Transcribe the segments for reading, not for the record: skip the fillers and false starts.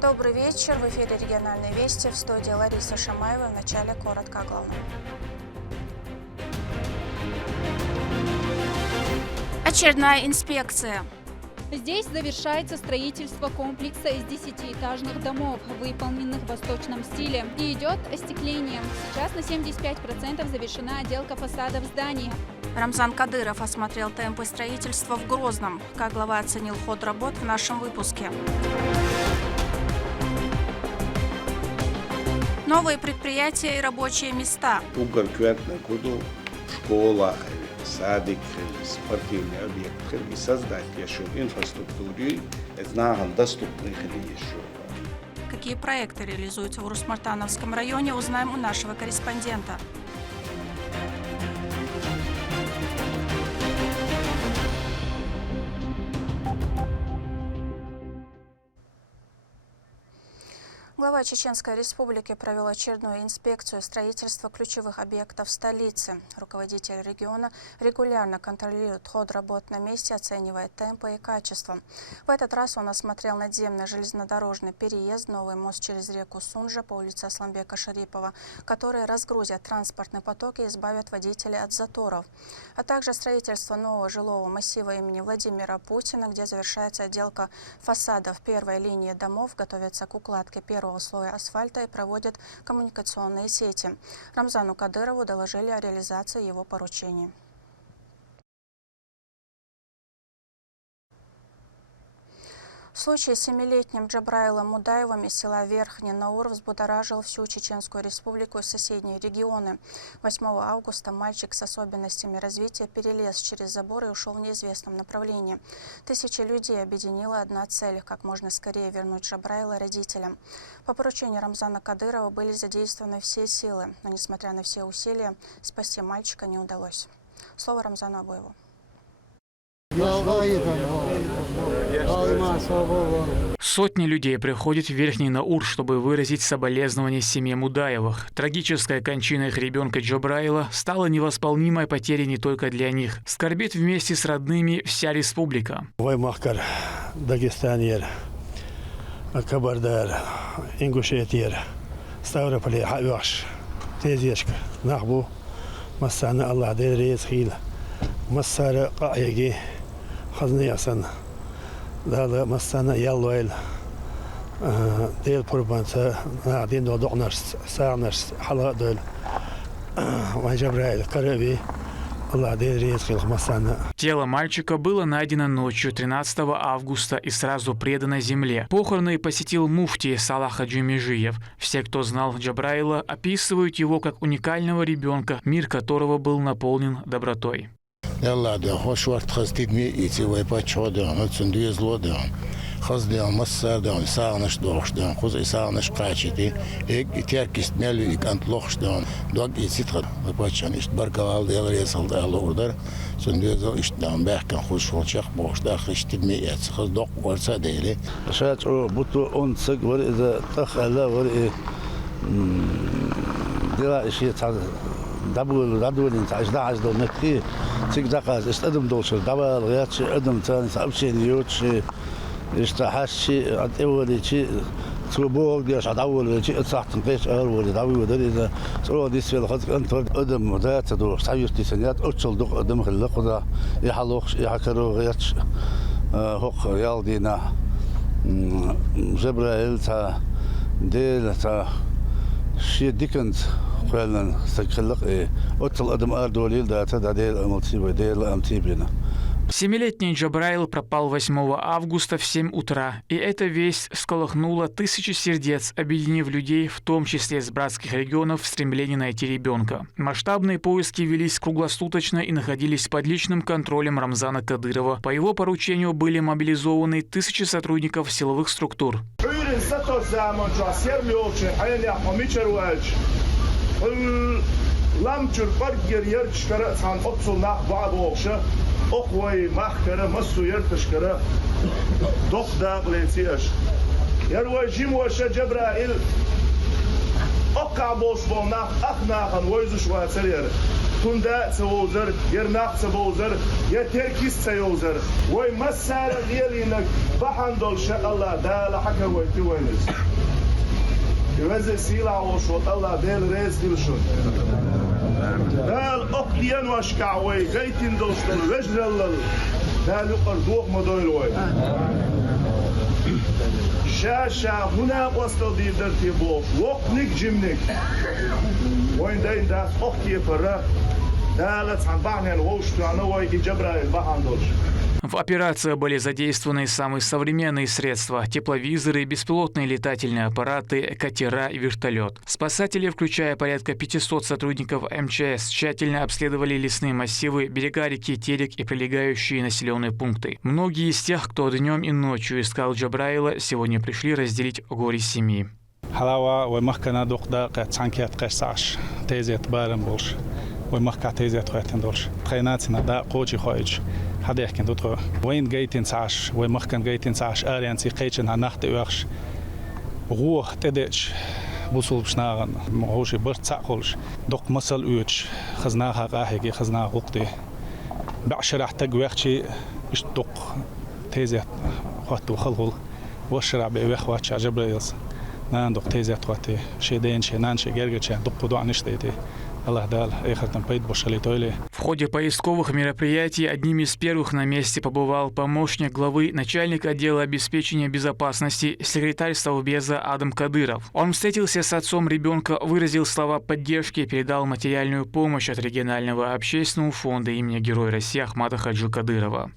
Добрый вечер. В эфире «Региональные вести», в студии Лариса Шамаева. В начале коротко о главном. Очередная инспекция. Здесь завершается строительство комплекса из 10-этажных домов, выполненных в восточном стиле. И идет остекление. Сейчас на 75% завершена отделка фасадов зданий. Рамзан Кадыров осмотрел темпы строительства в Грозном. Как глава оценил ход работ, в нашем выпуске. Новые предприятия и рабочие места. Школа, садик, спортивный объект, создать еще инфраструктуру, доступных еще. Какие проекты реализуются в Урус-Мартановском районе, узнаем у нашего корреспондента. Глава Чеченской Республики провел очередную инспекцию строительства ключевых объектов столицы. Руководитель региона регулярно контролирует ход работ на месте, оценивая темпы и качество. В этот раз он осмотрел надземный железнодорожный переезд, новый мост через реку Сунжа по улице Асламбека Шарипова, которые разгрузят транспортный поток и избавят водителей от заторов. А также строительство нового жилого массива имени Владимира Путина, где завершается отделка фасадов первой линии домов, готовится к укладке первого слоя асфальта и проводят коммуникационные сети. Рамзану Кадырову доложили о реализации его поручений. Случай с 7-летним Джабраилом Мудаевым из села Верхний Наур взбудоражил всю Чеченскую Республику и соседние регионы. 8 августа мальчик с особенностями развития перелез через забор и ушел в неизвестном направлении. Тысячи людей объединила одна цель – как можно скорее вернуть Джабраила родителям. По поручению Рамзана Кадырова были задействованы все силы, но, несмотря на все усилия, спасти мальчика не удалось. Слово Рамзану Абуеву. Сотни людей приходят в Верхний Наур, чтобы выразить соболезнования семье Мудаевых. Трагическая кончина их ребенка Джабраила стала невосполнимой потерей не только для них. Скорбит вместе с родными вся республика. Дагестан, Кабардар, Ингушетия, Ставрополь, Хаваш, Тезешка, Нахбу, Массана, Аллах, Дерез, Хил, Массара, Каеги, Хазниясан, Дала, Массана, Ялуэль, Дел Пурбанца, Надин, Докнаш, Сарнаш, Халадуль, Ваджабраиль, Караби. Тело мальчика было найдено ночью 13 августа и сразу предано земле. Похороны посетил муфти Салах Хаджи-Межиев. Все, кто знал Джабраила, описывают его как уникального ребенка, мир которого был наполнен добротой. خزدان مصر دان سانش دوخدان خوز سانش قاچتی یک ترکیست ملوی کانت لخدان دوگ ایست خد بچانش برکوال دیگر یسال دالوردر سندیزو اشتدان بحکن خوش فلشخ باش داخلش تدمیت خز دوق ورسا دیره شاید بتو اون سگ ور اذا تخلا ور دیلا اشی تا دبول انت اجدا عجدو نکی سگ دقاز استدم دوشل دبل غیات ادم تاني سابشين يوتش اشتحشي أول شيء سبوق ديش عدول شيء صحت نقيش أول دعوي ودري إذا سروا ديس في الخط أنت قدم ذات دور سعيش تسنيات أتشل دق قدم خلق وذا يحلوخ يحكروا غيرش هوق يالدينا جبرائيل تا ديل تا شيء ديكنت فعلا سخلق أتشل قدم أردوليل ده تدا ديل أمتي ديل أمتي بينا. 7-летний Джабраил пропал 8 августа в 7 утра, и эта весть всколыхнула тысячи сердец, объединив людей, в том числе из братских регионов, в стремлении найти ребенка. Масштабные поиски велись круглосуточно и находились под личным контролем Рамзана Кадырова. По его поручению были мобилизованы тысячи сотрудников силовых структур. أقوى محكرة مسو يرتشكرة دق داق لنسيش يروي جيم وشا جبرائيل أق boş bolnak aknahan oyzuş vaatseler. Tunda savuzar, yernak savuzar, yeter kis savuzar. Oy masara diyelinak bahan dolşa Allah dala haka oyti oynes. Yveze sila oşot Allah del rez dilşun. Dal okliyan vaşka oy gaytin dolştol vejrallal. Dal yuqarduq modoyl oy. شاشة هنا وصل دي درتي بوف وقنك جمنك وين داين دا أختي فرا دالت عن بعضنا الوش تعنوي إجبرا البحان دولش. В операции были задействованы самые современные средства – тепловизоры, беспилотные летательные аппараты, катера и вертолет. Спасатели, включая порядка 500 сотрудников МЧС, тщательно обследовали лесные массивы, берега реки Терек и прилегающие населенные пункты. Многие из тех, кто днем и ночью искал Джабраила, сегодня пришли разделить горе семьи. حلاوة ومخكنا دقدا قد سانكيات قصاش تيزيت بارم بولش ومخكا تيزيت قاتن دولش خيناتنا دا قوجي خويج هذا يحكي دوتو وين جايتين ساش ومخكن جايتين ساش اريانسي قيتشن هنخت وخش روح تدش بوصل بشناغن مغوشي برت ساقولش دق مسل اوتش خزناها قاهيجي خزناها وقتي بعشرح تقويخشي اش دق تيزيت خواتو خلهول وشرع بيوخ واتش جبريلز ناندق تيزيت خواتي شيدين شي نانشي جرجتش دق دو عنشتيتي В ходе поисковых мероприятий одним из первых на месте побывал помощник главы, начальник отдела обеспечения безопасности, секретарь Совбеза Адам Кадыров. Он встретился с отцом ребенка, выразил слова поддержки и передал материальную помощь от регионального общественного фонда имени Героя России Ахмата Хаджи Кадырова.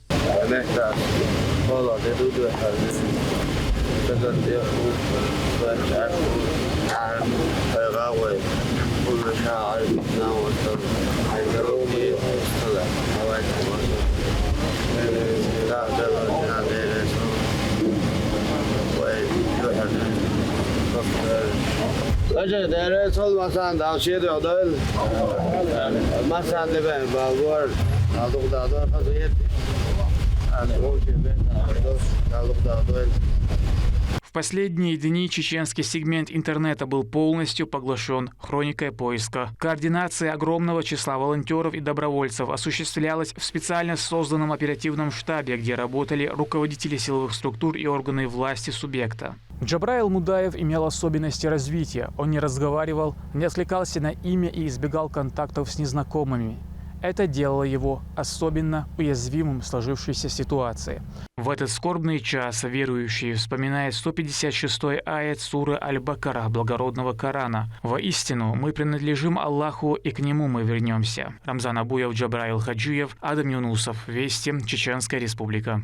В последние дни чеченский сегмент интернета был полностью поглощен хроникой поиска. Координация огромного числа волонтеров и добровольцев осуществлялась в специально созданном оперативном штабе, где работали руководители силовых структур и органы власти субъекта. Джабраил Мудаев имел особенности развития. Он не разговаривал, не откликался на имя и избегал контактов с незнакомыми. Это делало его особенно уязвимым в сложившейся ситуации. В этот скорбный час верующие вспоминают 156-й аят суры Аль-Бакара, благородного Корана. «Воистину, мы принадлежим Аллаху, и к Нему мы вернемся». Рамзан Абуев, Джабраил Хаджиев, Адам Юнусов. Вести. Чеченская Республика.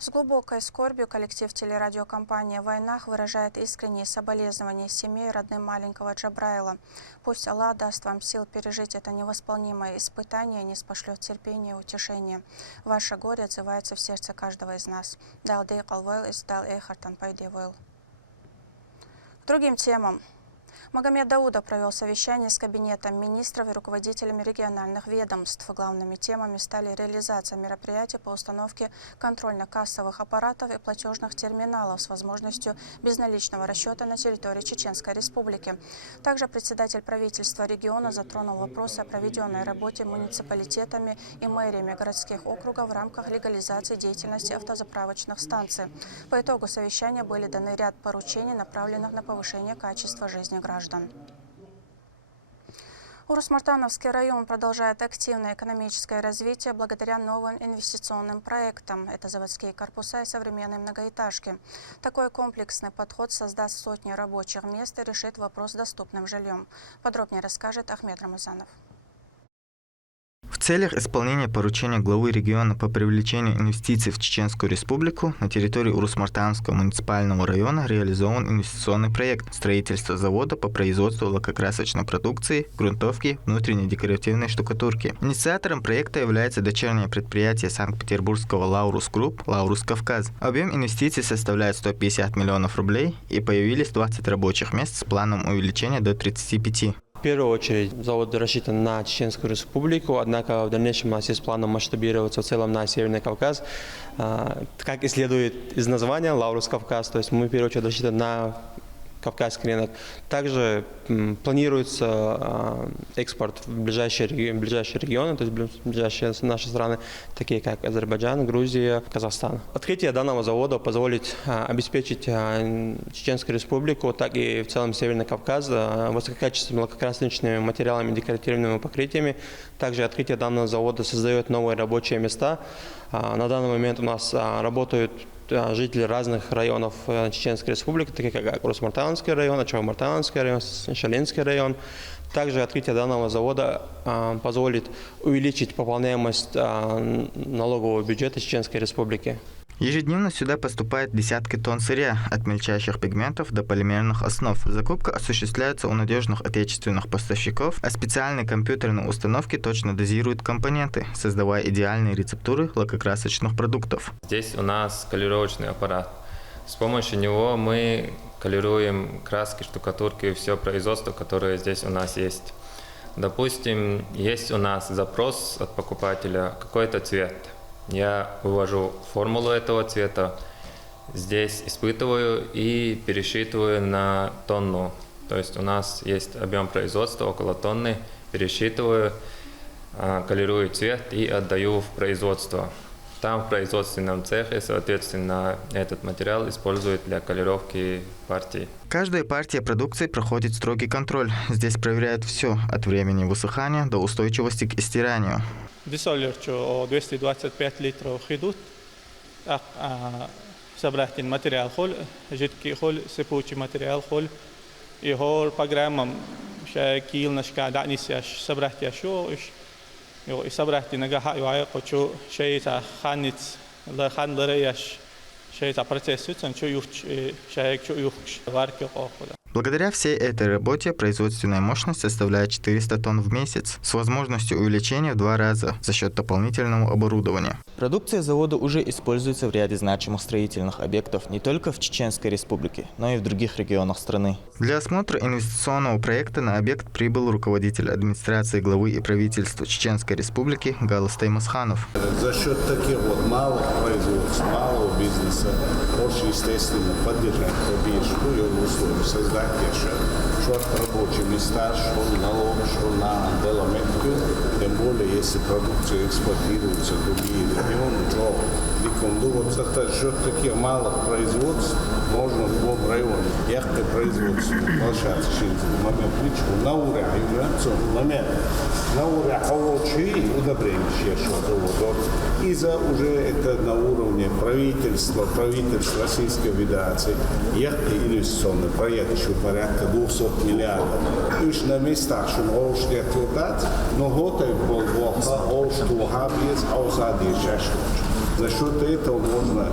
С глубокой скорбью коллектив телерадиокомпании «Войнах» выражает искренние соболезнования семье и родным маленького Джабраила. Пусть Аллах даст вам сил пережить это невосполнимое испытание и не спошлет терпения и утешения. Ваше горе отзывается в сердце каждого из нас. К другим темам. Магомед Дауда провел совещание с кабинетом министров и руководителями региональных ведомств. Главными темами стали реализация мероприятий по установке контрольно-кассовых аппаратов и платежных терминалов с возможностью безналичного расчета на территории Чеченской Республики. Также председатель правительства региона затронул вопросы о проведенной работе муниципалитетами и мэриями городских округов в рамках легализации деятельности автозаправочных станций. По итогу совещания были даны ряд поручений, направленных на повышение качества жизни граждан. Урус-Мартановский район продолжает активное экономическое развитие благодаря новым инвестиционным проектам. Это заводские корпуса и современные многоэтажки. Такой комплексный подход создаст сотни рабочих мест и решит вопрос с доступным жильем. Подробнее расскажет Ахмед Рамазанов. В целях исполнения поручения главы региона по привлечению инвестиций в Чеченскую Республику на территории Урус-Мартановского муниципального района реализован инвестиционный проект строительства завода по производству лакокрасочной продукции, грунтовки, внутренней декоративной штукатурки. Инициатором проекта является дочернее предприятие Санкт-Петербургского Лаурус Групп «Лаурус Кавказ». Объем инвестиций составляет 150 миллионов рублей и появились 20 рабочих мест с планом увеличения до 35. В первую очередь завод рассчитан на Чеченскую Республику, однако в дальнейшем у нас есть план масштабироваться в целом на Северный Кавказ. Как и следует из названия Лаурус Кавказ, то есть мы в первую очередь рассчитаны на кавказский рынок. Также планируется экспорт в ближайшие регионы, то есть ближайшие наши страны, такие как Азербайджан, Грузия, Казахстан. Открытие данного завода позволит обеспечить Чеченскую Республику, так и в целом Северный Кавказ высококачественными лакокрасочными материалами, декоративными покрытиями. Также открытие данного завода создает новые рабочие места. На данный момент у нас работают жители разных районов Чеченской Республики, такие как Урус-Мартанский район, Ачао-Мартанский район, Шалинский район. Также открытие данного завода позволит увеличить пополняемость налогового бюджета Чеченской Республики. Ежедневно сюда поступает десятки тонн сырья, от мельчайших пигментов до полимерных основ. Закупка осуществляется у надежных отечественных поставщиков, а специальные компьютерные установки точно дозируют компоненты, создавая идеальные рецептуры лакокрасочных продуктов. Здесь у нас колировочный аппарат. С помощью него мы колируем краски, штукатурки и все производство, которое здесь у нас есть. Допустим, есть у нас запрос от покупателя какой-то цвет. Я вывожу формулу этого цвета, здесь испытываю и пересчитываю на тонну. То есть у нас есть объем производства около тонны, пересчитываю, колирую цвет и отдаю в производство. Там в производственном цехе, соответственно, этот материал используют для колировки партий. Каждая партия продукции проходит строгий контроль. Здесь проверяют все, от времени высыхания до устойчивости к истиранию. Дисолерчу 225 литров идут, собрательный материал холь, жидкий холь, сыпучий материал холь. Его по граммам кил нашка данисяш собрать шо и собрать нага я хочу шейта ханец хан ларяш шейта процесс чу юч шейк чу юч варки охода. Благодаря всей этой работе производственная мощность составляет 400 тонн в месяц, с возможностью увеличения в 2 раза за счет дополнительного оборудования. Продукция завода уже используется в ряде значимых строительных объектов не только в Чеченской Республике, но и в других регионах страны. Для осмотра инвестиционного проекта на объект прибыл руководитель администрации главы и правительства Чеченской Республики Галас Таймасханов. За счет таких вот малых производств, малого бизнеса, очень естественно поддержать поддержку и условия, создать что рабочие места, что налог, что на делометку, тем более если продукция экспортируется в другие регионы, то рекомендуется за счет таких малых производств можно в любом районе. Яркое производство площадки через момент личку на уровень, момент на уровень холодчи удобрения завода. И за уже это на уровне правительства Российской Федерации, яркий инвестиционный проект еще порядка 200 миллиардов. Уж на местах, что он ждет дать, но готов был он что хабиец, за счет этого можно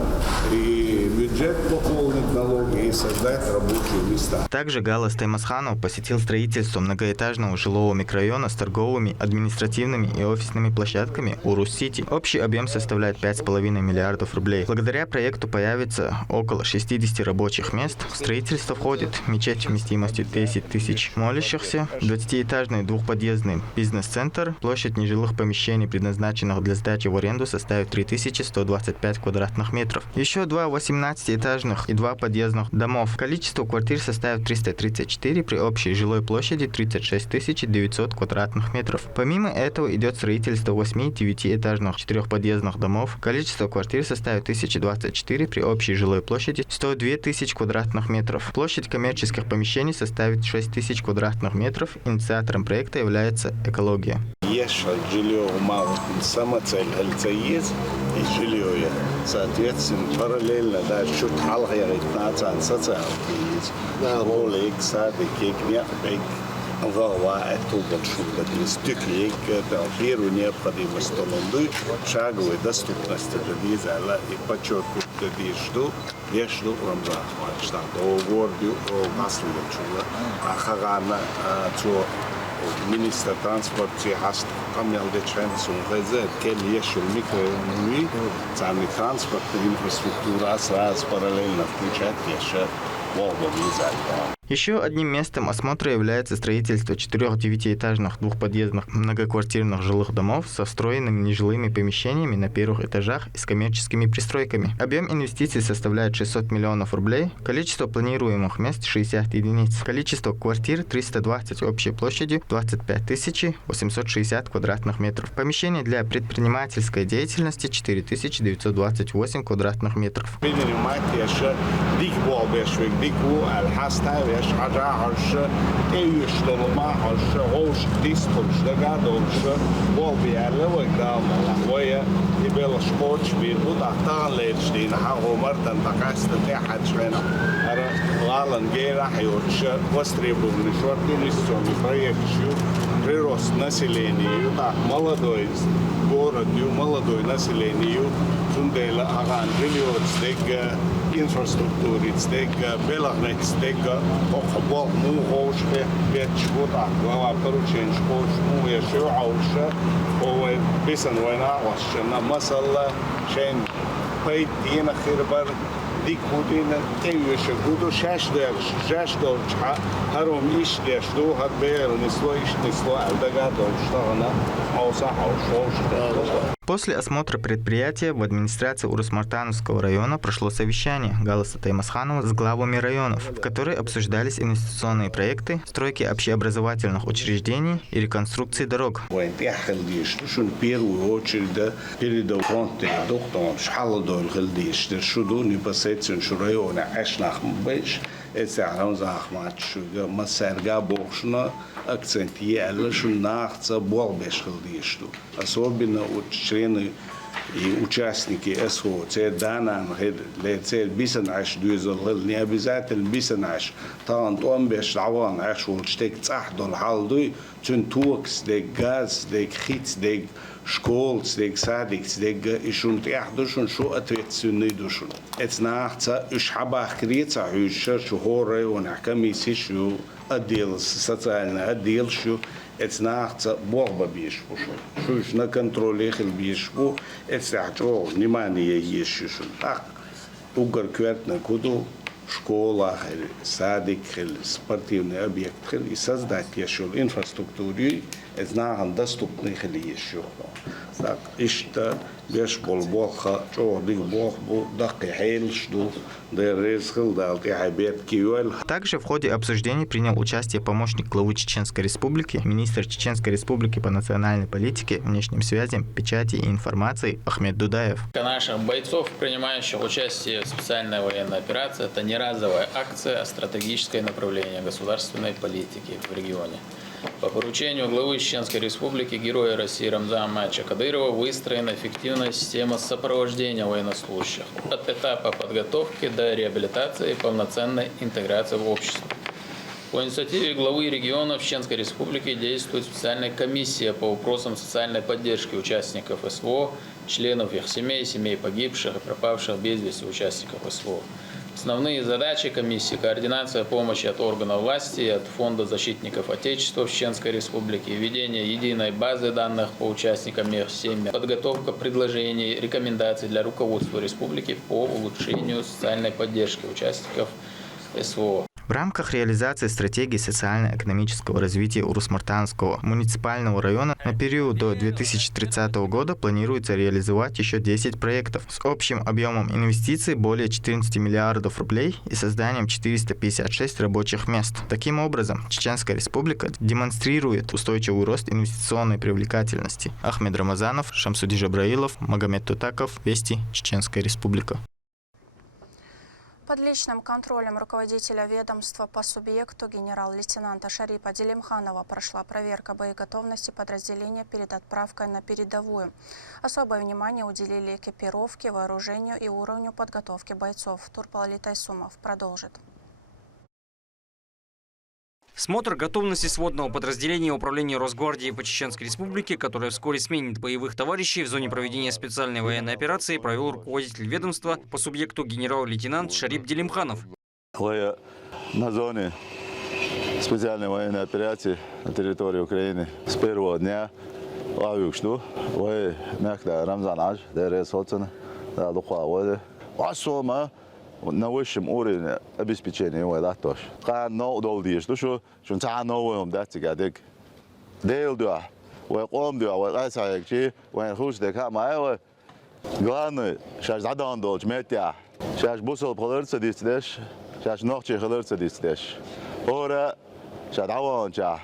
и бюджет пополнить, налоги и создать рабочие места. Также Галас Таймасханов посетил строительство многоэтажного жилого микрорайона с торговыми, административными и офисными площадками Урус-Сити. Общий объем составляет 5,5 миллиардов рублей. Благодаря проекту появится около 60 рабочих мест. В строительство входит мечеть вместимостью 10 тысяч молящихся, 20-этажный двухподъездный бизнес-центр, площадь нежилых помещений, предназначенных для сдачи в аренду, составит 3125 квадратных метров. Еще 2 18-этажных и 2 подъездных домов. Количество квартир составит 334 при общей жилой площади 36 900 квадратных метров. Помимо этого идет строительство 8 9-этажных 4-подъездных домов. Количество квартир составит 1024 при общей жилой площади 102 тысяч квадратных метров. Площадь коммерческих помещений составит 6 тысяч квадратных метров. Инициатором проекта является экология. Есть жилье мало, сама цель есть и жилье. Соответственно, параллельно даже чуть алгоритм нацан социальный есть. Ролик, садик, кекнябек, вава, это большое стеклик, это первую необходимость толонды, шаговой доступности для дизайна и подчеркиваю, что я жду Рамзан, что до города, наследователя, Ахарана, что министр транспорта хаст камнял деченцу везет келешил микроуни сами транспортная инфраструктура сразу параллельно включать еще волну виза. Еще одним местом осмотра является строительство 4 девятиэтажных двухподъездных многоквартирных жилых домов со встроенными нежилыми помещениями на первых этажах и с коммерческими пристройками. Объем инвестиций составляет 600 миллионов рублей, количество планируемых мест 60 единиц, количество квартир 320 общей площадью 25 860 квадратных метров. Помещение для предпринимательской деятельности 4928 квадратных метров. يش عجا عرش ايش لما عرش هوش ديسبولش دقا دولش بول بيالا وقدام ويا يبيل سبورتش بيربو دقتان ليش دين حقو مرتن تقاست تحت شوينا ارى غالن جيرا حيوتش وستريبو من شورتين يستومي проект شو прирост населению так молодой город и молодой населению тундела аган живет стег инфраструктуры стег белагнет стег охбал му хош бет шкота глава поручень шкош му еще ауша ой бесан война вашна масалла шен пейтина хирбар ديكودين تيوش غودو شاش دول هروم إيش ديش دو هاد بير نسلو إيش نسلو ألدقات وشتغنا أوصح وشوش. После осмотра предприятия в администрации Урус-Мартановского района прошло совещание Галаса Таймасханова с главами районов, в которой обсуждались инвестиционные проекты, стройки общеобразовательных учреждений и реконструкции дорог. акцент ела что нахца болбеш хилдишту особенно члены и участники СО це данан лецел бисенаш дюзел не обязательно бисенаш таан том беш аван ашул штек цахдол халдуй чун туакс де газ де хитс де школ де садик де ишун яхдушун шо ответственный душун эц нахца уж хабах крица уж шо хоре он комиссия шо отдел социальный отдел шо это нахца борьба бишь шо на контроле хил бишь это что внимание есть шо так угар квертна куду школа садик спортивный объект и создать еще инфраструктуру это нахан доступный еще так ишта беш болбоха что дик бохбу дакки хейлшду Также в ходе обсуждений принял участие помощник главы Чеченской Республики, министр Чеченской Республики по национальной политике, внешним связям, печати и информации Ахмед Дудаев. Для наших бойцов, принимающих участие в специальной военной операции, это не разовая акция, а стратегическое направление государственной политики в регионе. По поручению главы Чеченской Республики, героя России Рамзана Ахмадовича Кадырова, выстроена эффективная система сопровождения военнослужащих от этапа подготовки до реабилитации и полноценной интеграции в общество. По инициативе главы региона в Чеченской Республике действует специальная комиссия по вопросам социальной поддержки участников СВО, членов их семей, семей погибших и пропавших без вести участников СВО. Основные задачи комиссии – координация помощи от органов власти и от Фонда защитников Отечества в Чеченской Республике, введение единой базы данных по участникам их семьи, подготовка предложений, рекомендаций для руководства республики по улучшению социальной поддержки участников СВО. В рамках реализации стратегии социально-экономического развития Урус-Мартановского муниципального района на период до 2030 года планируется реализовать еще 10 проектов с общим объемом инвестиций более 14 миллиардов рублей и созданием 456 рабочих мест. Таким образом, Чеченская Республика демонстрирует устойчивый рост инвестиционной привлекательности. Ахмед Рамазанов, Шамсуди Жабраилов, Магомед Тутаков, Вести, Чеченская Республика. Под личным контролем руководителя ведомства по субъекту генерал-лейтенанта Шарипа Делимханова прошла проверка боеготовности подразделения перед отправкой на передовую. Особое внимание уделили экипировке, вооружению и уровню подготовки бойцов. Турпал Тайсумов продолжит. Смотр готовности сводного подразделения Управления Росгвардии по Чеченской Республике, которое вскоре сменит боевых товарищей в зоне проведения специальной военной операции, провел руководитель ведомства по субъекту генерал-лейтенант Шарип Делимханов. На зоне специальной военной операции на территории Украины с первого дня Рамзан Рамзан на высшем уровне обеспечения его датош. Но долдишь, что новым дать гадик. Дейл дуа, ويقوم дуа, وقاسا يكشي وينخوش دكا معاه. Главное, сейчас задан долж метя. Сейчас бусол полырца дистеш, сейчас ночи хлырца дистеш. Ора, сейчас даванча.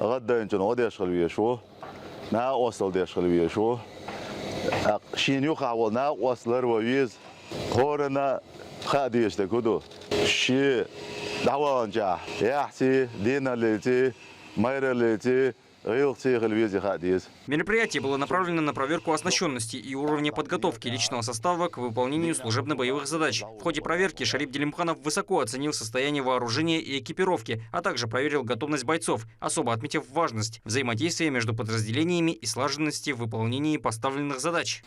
غدا إن جنودي أشغل ويشوا نا وصل دي أشغل ويشوا شينيو خاول نا وصل رويز خورنا خاديش تكودو شي دعوان جا يحسي دينا ليتي مير ليتي Мероприятие было направлено на проверку оснащенности и уровня подготовки личного состава к выполнению служебно-боевых задач. В ходе проверки Шарип Делимханов высоко оценил состояние вооружения и экипировки, а также проверил готовность бойцов, особо отметив важность взаимодействия между подразделениями и слаженности в выполнении поставленных задач.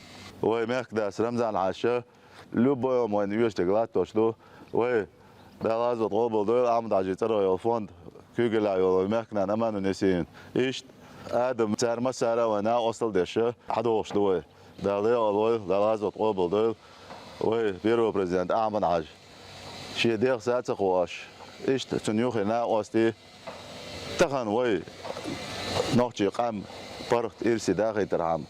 كيجلا ومكنا نمانو نسين إيش آدم تار مسارة ونا أصل دشة حدوش دوي دالي أولوي دالازو قبل دوي وي بيرو بريزيدنت آمن عاج شيء دير ساعة قواش إيش تنيوخي نا أستي تخن وي نقطي قام برت إرسي داخل ترهم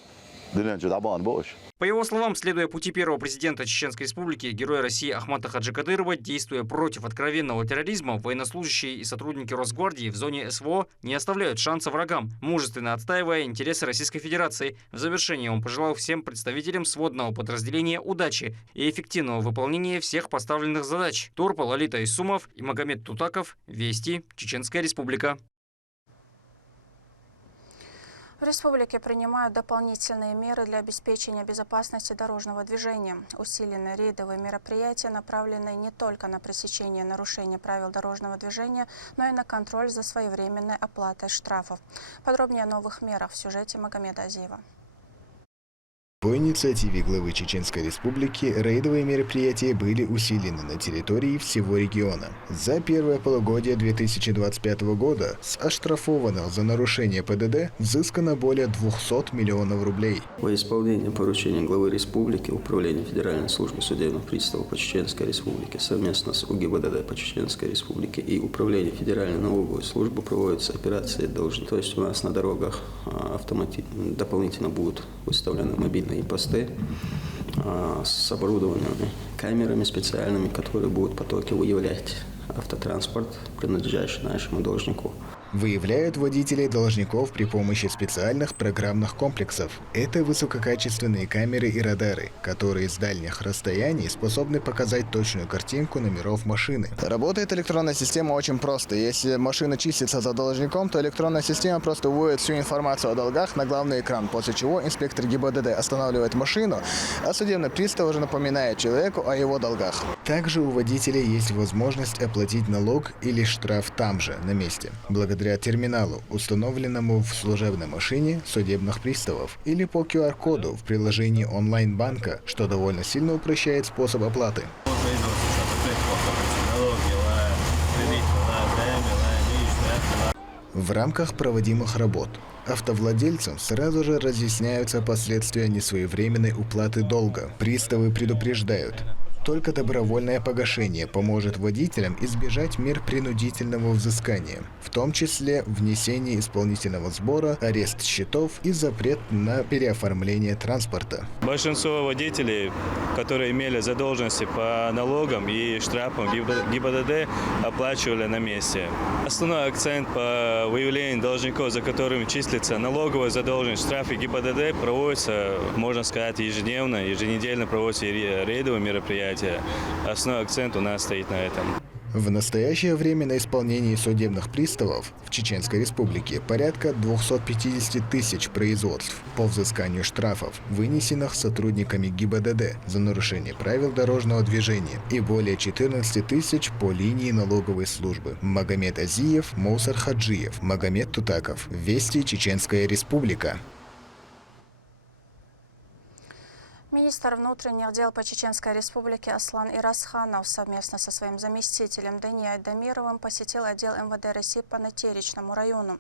دلنا جدابان بوش. По его словам, следуя пути первого президента Чеченской Республики, героя России Ахмата Хаджикадырова, действуя против откровенного терроризма, военнослужащие и сотрудники Росгвардии в зоне СВО не оставляют шанса врагам, мужественно отстаивая интересы Российской Федерации. В завершении он пожелал всем представителям сводного подразделения удачи и эффективного выполнения всех поставленных задач. Турпа Лолита Исумов и Магомед Тутаков. Вести. Чеченская Республика. В республике принимают дополнительные меры для обеспечения безопасности дорожного движения. Усиленные рейдовые мероприятия направлены не только на пресечение нарушения правил дорожного движения, но и на контроль за своевременной оплатой штрафов. Подробнее о новых мерах в сюжете Магомеда Азиева. По инициативе главы Чеченской Республики рейдовые мероприятия были усилены на территории всего региона. За первое полугодие 2025 года с оштрафованных за нарушение ПДД взыскано более 200 миллионов рублей. Во исполнение поручения главы республики Управление Федеральной службы судебных приставов по Чеченской Республике совместно с УГИБДД по Чеченской Республике и Управление Федеральной налоговой службы проводятся операции должны. То есть у нас на дорогах дополнительно будут выставлены мобильные посты с оборудованными камерами специальными, которые будут потоки выявлять автотранспорт, принадлежащий нашему должнику. Выявляют водителей должников при помощи специальных программных комплексов. Это высококачественные камеры и радары, которые с дальних расстояний способны показать точную картинку номеров машины. Работает электронная система очень просто. Если машина числится за должником, то электронная система просто выводит всю информацию о долгах на главный экран, после чего инспектор ГИБДД останавливает машину, а судебный пристав уже напоминает человеку о его долгах. Также у водителя есть возможность оплатить налог или штраф там же, на месте, благодаря терминалу, установленному в служебной машине судебных приставов, или по QR-коду в приложении онлайн-банка, что довольно сильно упрощает способ оплаты. В рамках проводимых работ автовладельцам сразу же разъясняются последствия несвоевременной уплаты долга. Приставы предупреждают: только добровольное погашение поможет водителям избежать мер принудительного взыскания, в том числе внесение исполнительного сбора, арест счетов и запрет на переоформление транспорта. Большинство водителей, которые имели задолженности по налогам и штрафам ГИБДД, оплачивали на месте. Основной акцент по выявлению должников, за которыми числится налоговая задолженность, штрафы ГИБДД, проводится, можно сказать, ежедневно, еженедельно проводятся рейдовые мероприятия. Основной акцент у нас стоит на этом. В настоящее время на исполнении судебных приставов в Чеченской Республике порядка 250 тысяч производств по взысканию штрафов, вынесенных сотрудниками ГИБДД за нарушение правил дорожного движения, и более 14 тысяч по линии налоговой службы. Магомед Азиев, Моусар Хаджиев, Магомед Тутаков. Вести. Чеченская Республика. Министр внутренних дел по Чеченской Республике Аслан Ирасханов совместно со своим заместителем Дания Дамировым посетил отдел МВД России по Натеричному району.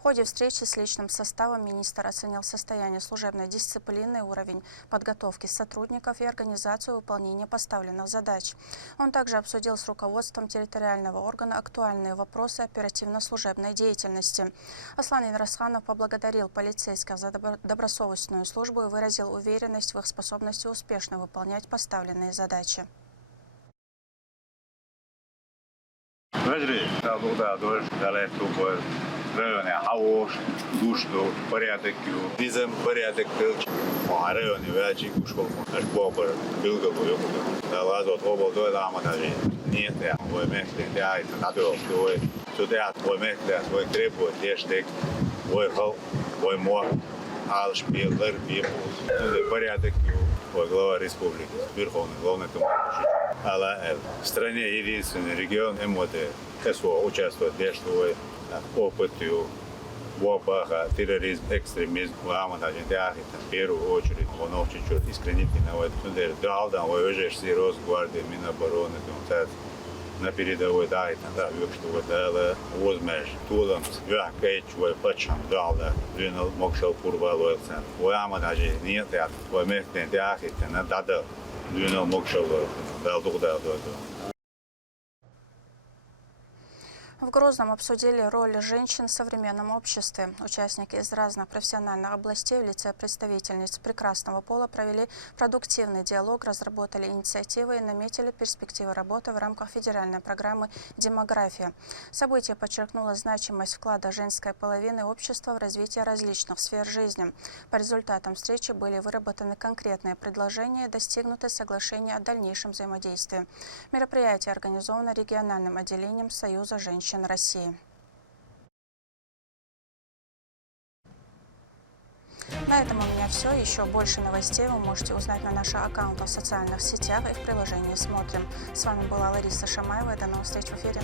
В ходе встречи с личным составом министр оценил состояние служебной дисциплины, уровень подготовки сотрудников и организацию выполнения поставленных задач. Он также обсудил с руководством территориального органа актуальные вопросы оперативно-служебной деятельности. Аслан Инрасханов поблагодарил полицейских за добросовестную службу и выразил уверенность в их способности успешно выполнять поставленные задачи. районе хаош, душно, порядок, низом порядок, районе вячи кушал, аж бобр, билгал его, да лазот обал до ламатажи, нет, я мой место, я это надо, что сюда мой место, свой требует, ештек, мой хал, мой мор, алшпил, лерпил, порядок, мой глава республики, верховный главный командующий. Але в стране единственный регион, МВД, СВО участвует, действует опыту ВОПАХа, терроризм, экстремизм, в первую очередь, он очень искренительно дал, воюешь Росгвардии, Минобороны, на передовой да, что дала возьмешь тулом, свякой, почем дал, двинул, мокшал, курвал, даже нет, в месте, на дада, двинул, мокшал, дал. В Грозном обсудили роль женщин в современном обществе. Участники из разных профессиональных областей в лице представительниц прекрасного пола провели продуктивный диалог, разработали инициативы и наметили перспективы работы в рамках федеральной программы «Демография». Событие подчеркнуло значимость вклада женской половины общества в развитие различных сфер жизни. По результатам встречи были выработаны конкретные предложения и достигнуты соглашения о дальнейшем взаимодействии. Мероприятие организовано региональным отделением Союза женщин России. На этом у меня все. Еще больше новостей вы можете узнать на наших аккаунтах в социальных сетях и в приложении «Смотрим». С вами была Лариса Шамаева. До новых встреч в эфире.